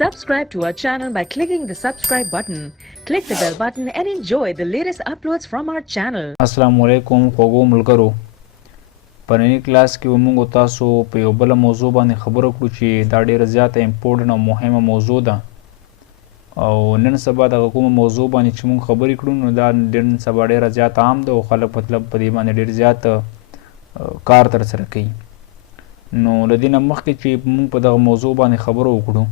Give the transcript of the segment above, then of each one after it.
Subscribe to our channel by clicking the subscribe button. Click the bell button and enjoy the latest uploads from our channel. السلام علیکم خوږو ملګرو. په نننی کلاس کې موږ تاسو په یو بل موضوع باندې خبرو کړو چې دا ډیره زیاته امپورټنت او مهمه موضوع ده. او نن سبا د کومه موضوع باندې چې موږ خبرې کړو نو دا نن سبا ډیره زیات عام ده او خلک مطلب په دې باندې ډیر زیات کار تر سره کوي. نو لدینه مخکې چې موږ په دغه موضوع باندې خبرو وکړو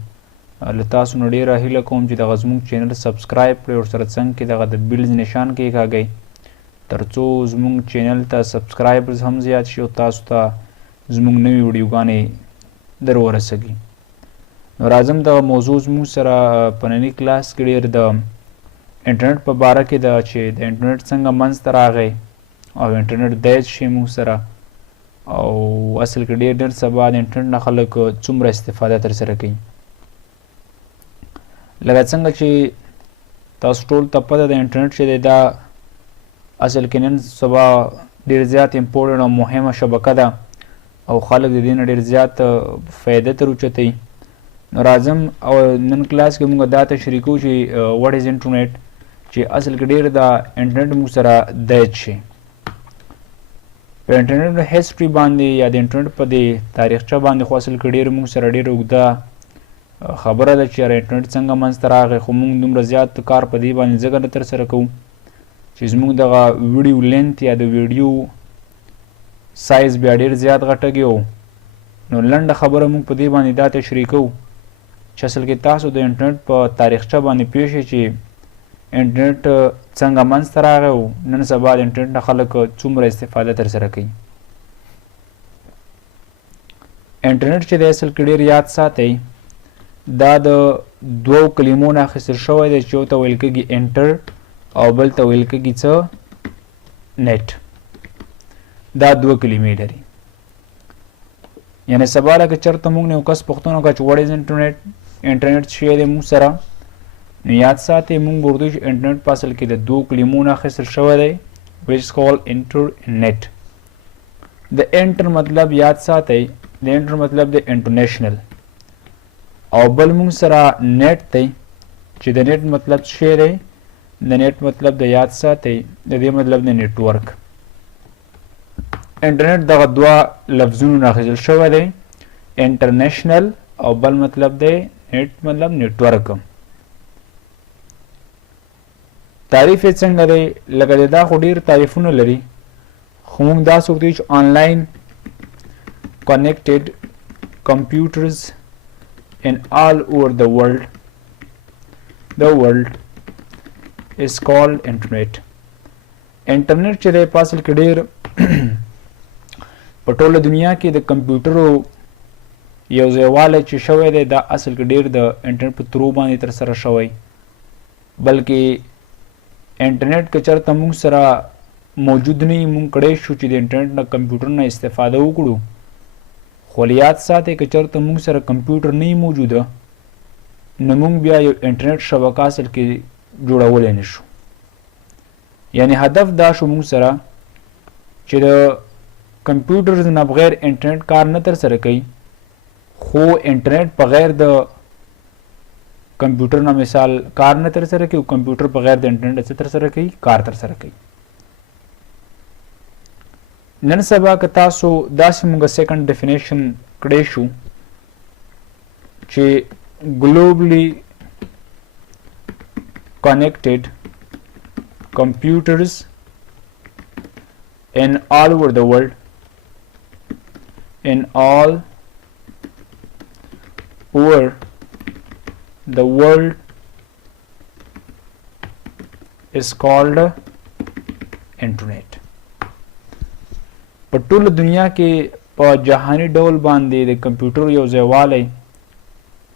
له تاسو نه ډیره هیله کوم چې دغه زموږ چینل سبسکرایب کړئ او سره څنګ کې دغه د بیل نشان کېکاږئ ترڅو زموږ چینل ته سبسکرایبرز هم زیات شي او تاسو ته زموږ نوې ویډیوګانې در ورسیږي. نو راځم دغه موضوع زموږ سره په ننني کلاس کې ډېر د انټرنیټ په باره کې ده چې د انټرنیټ څنګه منځته راغی او انټرنیټ دی شي موږ سره او اصل کې ډېر سبا د انټرنیټ نه خلک څومره استفاده ترسره کوي. لکه څنګه چې تاسو ټول ته پته د انټرنیټ چې دی دا اصل کې نن سبا ډېر زیات امپورټنټ او مهمه شبکه ده او خلک د دې نه ډېر زیات فایده تر اوچتوي. نو راځم او نن کلاس کې موږ دا تشریح کوو چې واټ از انټرنیټ چې اصل کې ډېر د انټرنیټ موږ سره دی شي. په انټرنیټ هیسټري باندې یا د انټرنیټ په دې تاریخچه باندې خو اصل کې ډېر موږ سره ډېر اوږده خبره ده چې انټرنیټ څنګه منځته راغی خو موږ دومره زیات کار په دې باندې ځکه نه ترسره کوو چې زموږ دغه ویډیو لینت یا د ویډیو سایز بیا ډېر زیات غټږي نو لنډه خبره موږ په دې باندې دا تشریح کوو چې اصل کې تاسو د انټرنیټ په تاریخچه باندې پوه شئ چې انټرنیټ څنګه منځته راغی او نن سبا د انټرنیټ نه خلک څومره استفاده ترسره کوي. انټرنیټ چې دی اصل کې ډېر یاد ساتئ دا د دوو کلمو نه اخیستل شوی دی چې یو ته ویل کېږي انټر او بل ته ویل کېږي څه نیټ. دا دوه کلمې لري. یعنې سبا لکه چېرته موږ نه یو کس پوښتنه وکړه چې واټ از انټرنیټ انټرنیټ څه شی دی موږ سره نو یاد ساتئ موږ به ورته چې انټرنیټ په اصل کې د دوو کلمو نه اخیستل شوی دی which is called انټرنیټ. د انټر مطلب یاد ساتئ د انټر مطلب د انټرنیشنل او بل موږ سره نیټ دی چې د نیټ مطلب څه شی دی د نیټ مطلب د یاد ساتئ د دې مطلب د نیټورک. انټرنیټ دغه دوه لفظونو نه اخیستل شوی دی انټرنیشنل او بل مطلب دی نیټ مطلب نیټورک. تعریف یې څنګه دی لکه دا خو ډېر تعریفونه لري خو موږ داسې وکړو چې آنلاین connected computers in all over the world is called internet. انټرنیټ چې دی په اصل کې ډېر په ټوله دنیا کې د کمپیوټرو یو ځایوالی چې شوی دی دا اصل کې ډېر د انټرنیټ په ترو باندې ترسره شوی بلکې انټرنیټ که چېرته موږ سره موجود نه وي موږ کړی شو چې د انټرنیټ نه کمپیوټر نه استفاده وکړو خو یاد ساتئ که چېرته موږ سره کمپیوټر نه وي موجوده نو موږ بیا یو انټرنیټ شبکه اصل کې جوړولی نه شو. یعنې هدف دا شو موږ سره چې د کمپیوټر نه بغیر انټرنیټ کار نه ترسره کوي خو انټرنیټ بغیر د کمپیوټر نه مثال کار نه ترسره کوي او کمپیوټر بغیر د انټرنیټ څه ترسره کوي کار ترسره کوي. نن سبا که تاسو داسې موږ سیکنډ ډیفینیشن کړی شو چې globally connected computers in all over the world in all over the world is called internet. په ټوله دنیا کې په جهاني ډول باندې د کمپیوټر یو ځایوالی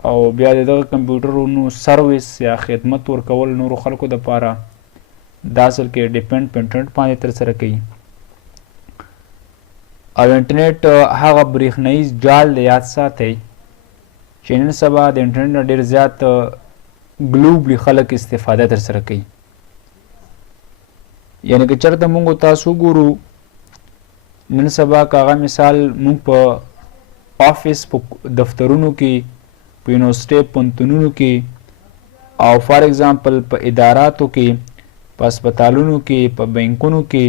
او بیا د دغه کمپیوټرونو سروس یا خدمت ورکول نورو خلکو دپاره دا اصل کې ډیپینډ په انټرنیټ باندې ترسره کوي. او انټرنیټ هغه بریښنایي جال دی یاد ساتئ چې نن سبا د انټرنیټ نه ډېر زیات ګلوبلي خلک استفاده ترسره کوي. یعنې که چېرته موږ تاسو ګورو نن سبا که هغه مثال موږ په آفیس په دفترونو کې په یونیورسټي پوهنتونونو کې او فار ایگزامپل په اداراتو کې، په هسپتالونو کې، په بینکونو کې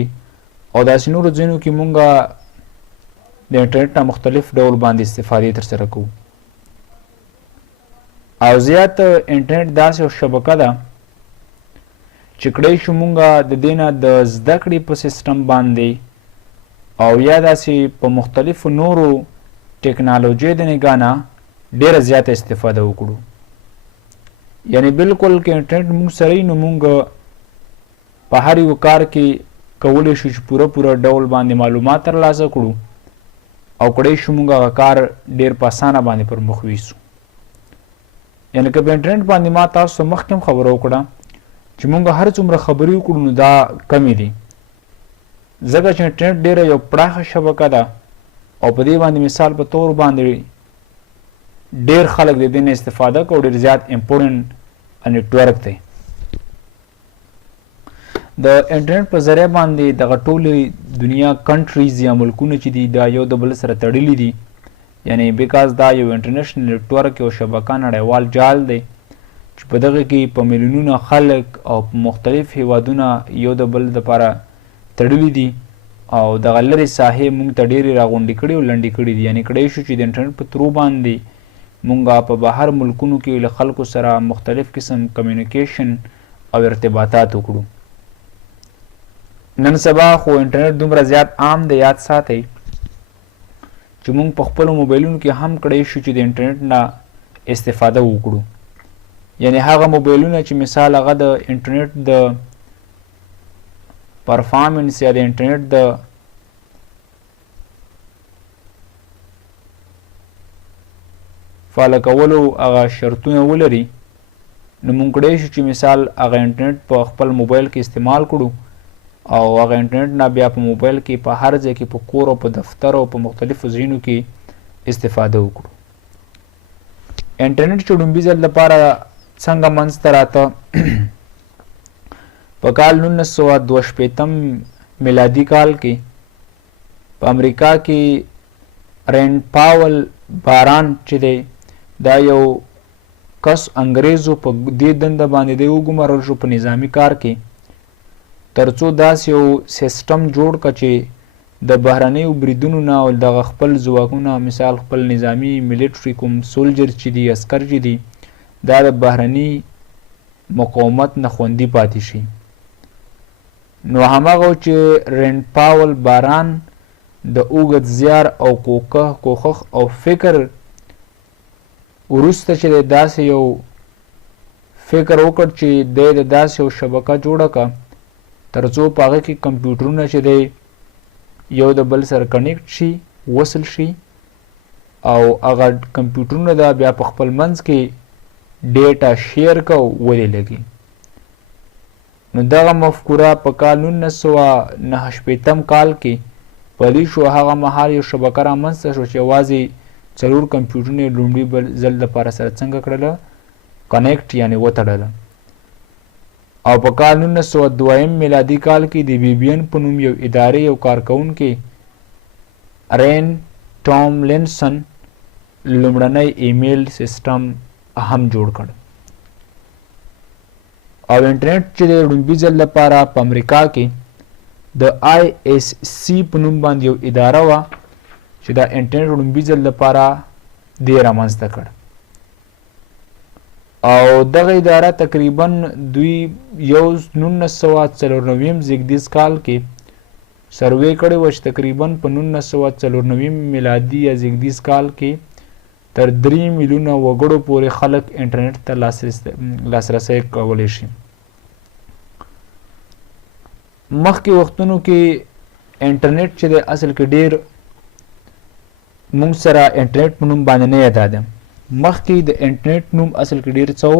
او داسې نورو ځایونو کې مونږ د انټرنیټ نه مختلف ډول باندې استفادې ترسره کوو. او زیات انټرنیټ داسې یو شبکه ده چې کړی شو مونږ د دې نه د زده کړې په سیسټم باندې او یا داسې په مختلفو نورو ټکنالوژۍ د نګاه نه ډېره زیاته استفاده وکړو. یعنی بالکل که انټرنیټ مونږ سره وي نو مونږ په هر یو کار کې کولی شو چې پوره ډول باندې معلومات ترلاسه کړو او کړی شو مونږ هغه کار ډېر په اسانه باندې پر مخ ویسو. یعنی که په انټرنیټ باندې ما تاسو مخکې هم خبره وکړه چې مونږ هر څومره خبرې وکړو نو دا کمې دي، ځکه چې انټرنیټ ډېره یو پراخه شبکه ده او په دې باندې مثال په طور باندې ډېر خلک د دې نه استفاده کوي، ډېر زیات امپورټنټ نیټورک دی. د انټرنیټ په ذریعه باندې دغه ټولې دنیا کنټریز یا ملکونه چې دي دا یو د بل سره تړلي دي، یعنی بیکاز دا یو انټرنیشنل نیټورک یو شبکه نړیوال جال دی چې په دغه کې په میلیونونه خلک او په مختلف هیوادونه یو د بل دپاره تړلي دي او دغه لرې ساحې مونږ ته ډېرې راغونډې کړي او لنډې کړي دي. یعنې کړی شو چې د انټرنیټ په ترو باندې مونږ په بهر ملکونو کې له خلکو سره مختلف قسم کمیونیکیشن او ارتباطات وکړو. نن سبا خو انټرنیټ دومره زیات عام دی، یاد ساتئ چې مونږ په خپلو موبایلونو کې هم کړی شو چې د انټرنیټ نه استفاده وکړو. یعنی هغه موبایلونه چې مثال هغه د انټرنیټ د پرفارمنس یا د انټرنیټ د فعاله کولو هغه شرطونه ولري نو مونږ کړی شو چې مثال هغه انټرنیټ په خپل موبایل کې استعمال کړو او هغه انټرنیټ نه بیا په موبایل کې په هر ځای کې په کور او په دفتر او په مختلفو ځایونو کې استفاده وکړو. انټرنیټ چې لومړي ځل لپاره څنګه منځته راته په کال 1962 میلادي کال کې په امریکا کې رینډ پاول باران چې دی دا یو کس انګریزو په دې دنده باندې دی وګمارل شو په نظامی کار کې ترڅو داسې یو سیسټم جوړ کړه چې د بهرنیو بریدونو نه او دغه خپل ځواکونه مثال خپل نظامی ملیټري کوم سولجر چې دي عسکر چې دي دا د بهرني مقاومت نه خوندي پاتې شي. نو هماغه چې رینډ پاول باران د اوږد زیار او کوښښ او فکر وروسته چې داسې یو فکر وکړ چې د داسې یو شبکه جوړه کړه ترڅو په هغه کې کمپیوټرونه چې دی یو د بل سره کنیکټ شي، وصل شي او هغه کمپیوټرونه دا بیا په خپل منځ کې ډیټا شیر کو ولې لګي. نو دغه مفکوره په کال 1989 کال کې پلی شو. هغه مهال یو شبکه رامنځته شو چې یوازې 4 کمپیوټرونه لومړي ځل دپاره سره څنګه کړله کنیکټ یعنې وتړله. او په کال 1902 میلادي کال کې د BBN په نوم یو ادارې یو کارکوونکی رین ټاملنسن لومړنی ایمیل سیسټم هم جوړ کړ. او انټرنیټ چې د لومړي ځل لپاره په امریکا کې د ISC په نوم باندې یو اداره وه چې دا انټرنیټ لومړي ځل لپاره دی رامنځته کړ. او دغه اداره تقریبا دوی 1994 زیږدیز کال کې سروې کړې وه چې تقریبا په 1994 میلادي یا زیږدیز کال کې تر 3 میلیونه وګړو پورې خلک انټرنیټ ته لاسرسی کولی شي. مخکې وختونو کې انټرنیټ چې دی اصل کې ډېر موږ سره انټرنیټ په نوم باندې نه یاداده. مخکې د انټرنیټ نوم اصل کې ډېر څه و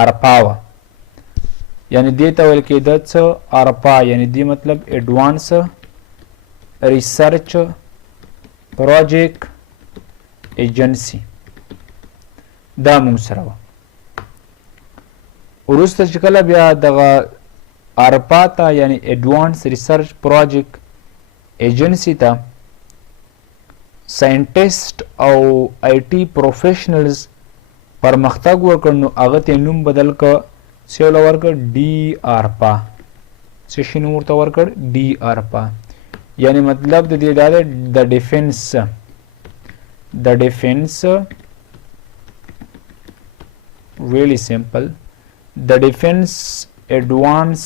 آرپا وه، یعنې دې ته ویل کېده څه آرپا یعنې دې مطلب ایډوانس ریسرچ پروجیکټ ایجنسی دا موږ سره وه. وروسته چې کله بیا دغه آرپا ته یعنې ایډوانس ریسرچ پروجیکټ ایجنسی ته ساینټیسټ او IT پروفیشنلز پرمختګ ورکړ نو هغه ته نوم بدل کړ څه ولا ورکړ ډي آرپا څه شي نوم ورته ورکړ ډي آرپا یعنی مطلب د دې دا د ډیفنس really simple د ډیفنس ایڈوانس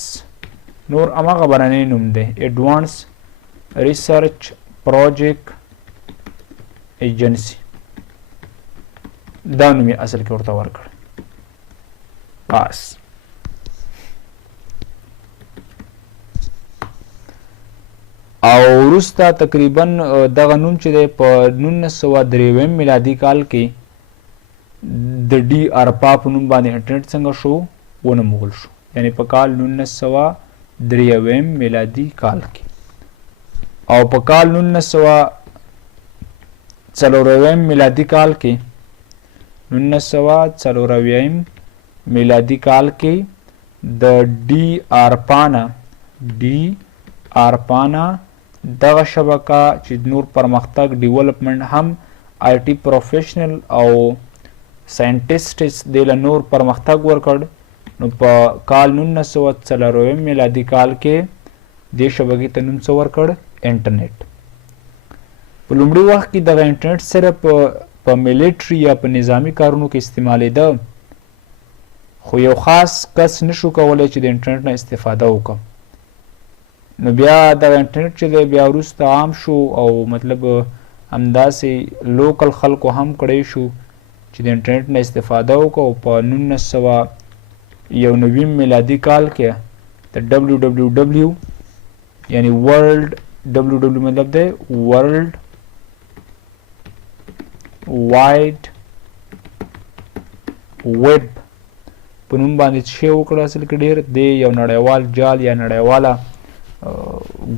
نور اماغه برانې نوم دی ایڈوانس ریسرچ پروجیکټ ایجنسی دا نوم یې اصل کې ورته ورکړ بس او وروسته تقریبا دغه نوم چې دی په 1993 میلادي کال کې د ډي آرپا په نوم باندې انټرنیټ څنګه شو ونومول شو یعنی په کال 1993 میلادي کال کې او په کال 1904 میلادي کال کې 1904 میلادي کال کې د ډي آرپانا دغه شبکه چې نور پرمختګ ډیولپمنٹ هم آی ټي پروفیشنل او ساینټیسټس د نور پرمختګ ورکړ نو په کال 1904 میلادي کال کې د شبکې ته نوم څه ورکړ انټرنیټ په لومړي وخت کې دغه انټرنیټ صرف په میلیټري یا په نظامی کارونو کې استعمالیده خو یو خاص کس نشو کولی چې د انټرنیټ نه استفاده وکړي نو بیا دغه انټرنیټ چې دی بیا وروسته عام شو او مطلب همداسې لوکل خلکو هم کړی شو چې د انټرنیټ نه استفاده وکړو په 1991 میلادي کال کې د www یعنی ورلډ www مطلب دی ورلډ وایډ ویب په نوم باندې شی وکړه اصل کې ډېر دی یو نړیوال جال یا نړیواله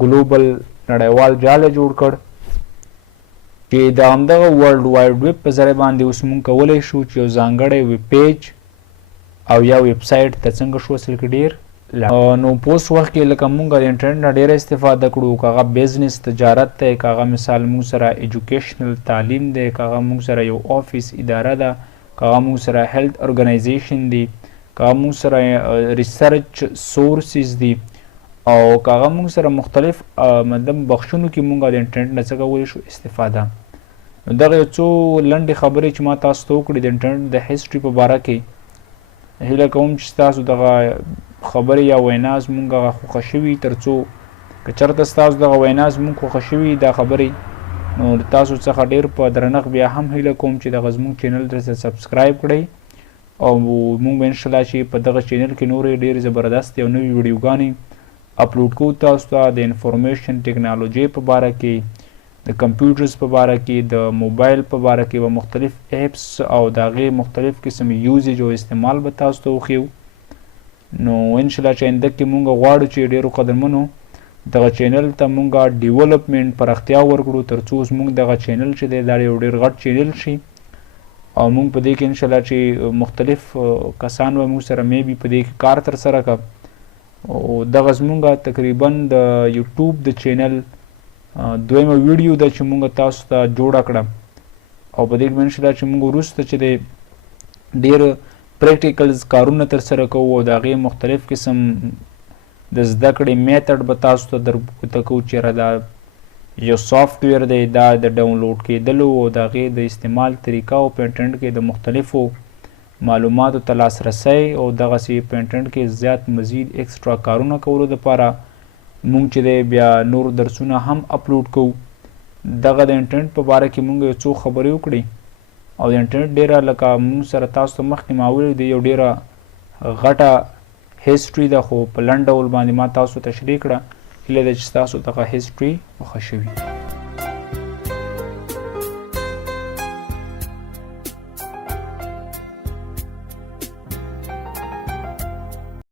ګلوبل نړیوال جال جوړ کړ چې د همدغه ورلډ وایډ ویب په ذریعه باندې اوس مونږ کولی شو چې یو ځانګړی ویب پیج او یا ویب سایټ ته څنګه شو اصل کې ډېر نو په اوس وخت کې لکه مونږ د انټرنیټ نه ډېره استفاده کړو که هغه بزنس تجارت دی که هغه مثال مونږ سره ایجوکیشنل تعلیم دی که هغه مونږ سره یو آفیس اداره ده که هغه مونږ سره هیلث ارګنایزیشن دی که هغه مونږ سره ریسرچ سورسز دي او که هغه مونږ سره مختلف مطلب بخشونو کې مونږ د انټرنیټ نه څه کولی شو استفاده نو دغه یو څو لنډې خبرې چې ما تاسو ته وکړې د انټرنیټ د هسټري په باره کې هیله کوم چې ستاسو دغه خبرې یا وینا زموږ هغه خوښه شوي تر څو که چېرته ستاسو دغه وینا زموږ خوښه شوي دا خبرې نو د تاسو څخه ډېر په درنښت بیا هم هیله کوم چې دغه زموږ چینل درته سبسکرایب کړئ او موږ به انشاءالله چې په دغه چینل کې نورې ډېرې زبردست او نوې ویډیوګانې اپلوډ کوو تاسو ته د انفارمیشن ټیکنالوژۍ په باره کې د کمپیوټرز په باره کې د موبایل په باره کې به مختلف ایپس او د هغې مختلف قسم یوزیج او استعمال به تاسو ته وښیو نو انشاءالله چې آینده کې مونږ غواړو چې ډېرو قدرمنو دغه چینل ته مونږ ډیولپمنټ پراختیا ورکړو تر څو زموږ دغه چینل چې دی دا یو ډېر غټ چینل شي او مونږ په دې کې انشاءالله چې مختلف کسان به مونږ سره میبي په دې کې کار ترسره کړه او دغه زمونږ تقریبا د یوټیوب د چینل دویمه ویډیو ده چې مونږ تاسو ته جوړه کړه او په دې کې انشاءالله چې مونږ وروسته چې دی ډېر پریکټیکلز کارونه ترسره کوو او د هغې مختلف قسم د زده کړې میتډ به تاسو ته درته کوو چېرې دا یو سافټویر دی دا د ډاونلوډ کېدلو او د هغې د استعمال طریقه او په انټرنیټ کې د مختلفو معلوماتو ته لاسرسی او دغسې په انټرنیټ کې زیات مزید ایکسټرا کارونه کولو دپاره مونږ چې دی بیا نور درسونه هم اپلوډ کوو دغه د انټرنیټ په باره کې مونږ یو څو خبرې وکړې او د انټرنیټ ډېره لکه مونږ سره تاسو ته مخکې ما ویلي دی یو ډېره غټه هسټري ده خو په لنډ ډول باندې ما تاسو تشریح کړه هیله ده چې ستاسو دغه هسټري خوښه شوي